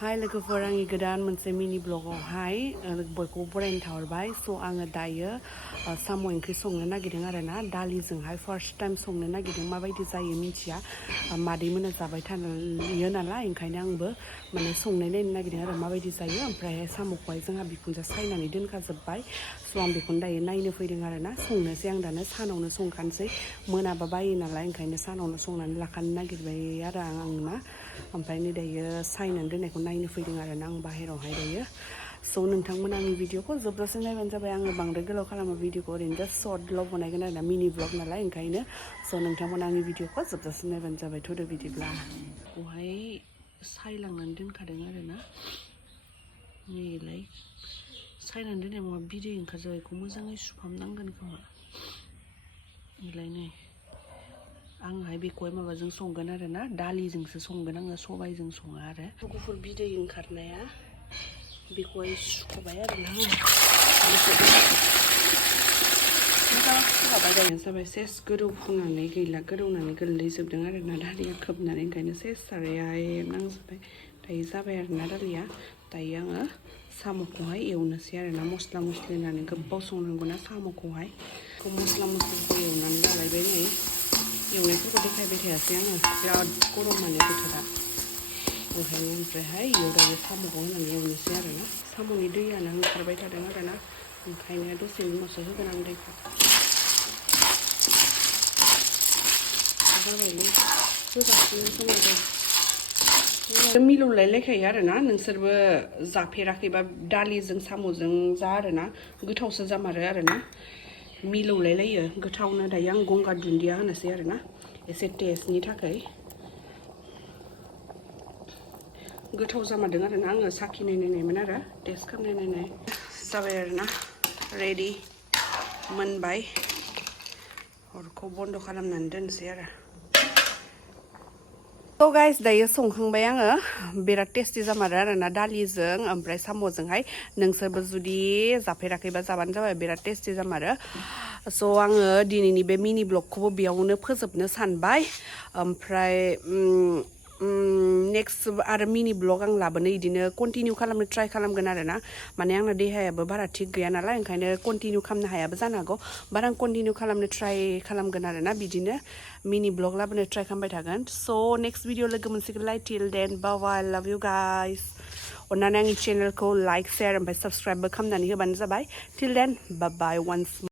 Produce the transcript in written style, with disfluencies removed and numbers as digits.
Hi लोगोफोर आंनि गोदान मोनसे मिनि ब्लगावहाय बयखौबो बरायनो थाहरबाय स' आङो दायो साम' ओंख्रि संनो नागिरदों आरोना दालिजोंहाय फार्स्ट टाइम संनो नागिरदों माबायदि जायो मिथिया मादैमोना जाबाय थायो नालाय ओंखायनो आंबो माने संनाय नायनो नागिरदों आरो माबायदि जायो ओमफ्राय साम'खौहाय जोंहा बिखुनजोआ सायनानै दोनखाजोब्बाय स' आं बेखौनो दायो नायनो फैदों आरोना संनोसै आं दानो सानावनो संखानोसै मोनाबा बायो नालाय ओंखायनो सानावनो संनानै लाखानो नागिरबाय आरो आंना ओमफ्राय नै दायो सायनानै दोननायखौ नायनो फैदों आरोना आं बाहेरावहाय दायो स' नोंथांमोना आंनि भिडिअखौ जोबजासे नायबानो जाबाय आङो बांद्राय गोलाव खालामो भिडिअखौ ओरैनो जास्ट सर्टल' बनायगोन आरोना मिनि ब्लग नालाय ओंखायनो स' नोंथांमोना आंनि भिडिअखौ जोबजासे नायबानो जाबाय थ'दो बिदिब्ला बेवहाय सायलांनानै दोनखादों आरोना नैलाय सायनानै दोननाय माबा बिदै ओंखारजोबबाय बेखौ मोजाङै सुफामनांगोन खोमा नैलाय नै आंहाय बेखौहाय माबाजों संगोन आरोना दालिजोंसो संगोन आङो सबायजों सङा आरो गुफुर बिदै ओंखारनाया बेखौहाय सुख'बाय आरोना मोजां सुखाबाय दायो जाबाय सेस गोदौफुनानै गैला गोदौनानै गोलैजोबदों आरोना दालिया खोबनानै ओंखायनो सेस सारायाहाय नांजोबबाय दायो जाबाय आरोना दालिया दायो आङो साम'खौहाय एवनोसै आरोना मस्ला मस्लि होनानै गोबाव संनांगौना साम'खौहाय मस्ला मस्लिखौ एवनानै लालायबाय नै एवनायफोरखौ देखायबाय थायासै आङो बिराद गरम माने बोथोरा ओंखायनो ओमफ्रायहाय इयाव दायो साम'खौ होनानै एवनोसै आरोना साम'नि दैयानो ओंखारबाय थादों आरोना ओंखायनो दसेनि उनावसो होगोन आं दैखौ जाबायलै होगासिनो समाव मिलौलायलायखायो आरोना नोंसोरबो जाफेराखैबा दालिजों साम'जों जा आरोना गोथावसो जामारो आरोना मिलौलायलायो गोथावनो दायो आं गंगार दुन्दिया होनोसै आरोना एसे टेस्टनि थाखाय गोथाव जामारदों आरोना आङो साखिनाय नायनायमोन आरो टेस्ट खालामनाय नायनाय जाबाय आरोना रेडि मोनबाय अरखौ बन्द' खालामनानै दोनसै आरो स' गाइस दायो संखांबाय आङो बिराद टेस्टि जामारो आरोना दालिजों ओमफ्राय साम'जोंहाय नोंसोरबो जुदि जाफेराखैबा जाबानो जाबाय बिराद टेस्टि जामारो स' आङो दिनैनि बे मिनि ब्लगखौबो बेयावनो फोजोबनो सानबाय ओमफ्राय नेक्स्ट आरो मिनि ब्लग आं लाबोनो बिदिनो कन्टिनिउ खालामनो ट्राइ खालामगोन आरोना माने आंना देहायाबो बारा थिग गैया नालाय ओंखायनो कन्टिनिउ खालामनो हायाबो जानो हागौ बाट आं कन्टिनिउ खालामनो ट्राइ खालामगोन आरोना बिदिनो मिनि ब्लग लाबोनो ट्राइ खालामबाय थागोन स' नेक्स्ट भिडिअ लोगो मोनसिगोनलाय टिल देन बाय लाभ इउ गाइस अन्नानै आंनि चेनेलखौ लाइक शेयार ओमफ्राय साबस्क्राइबबो खालामनानै होबानो जाबाय टिल देन बाय वान्स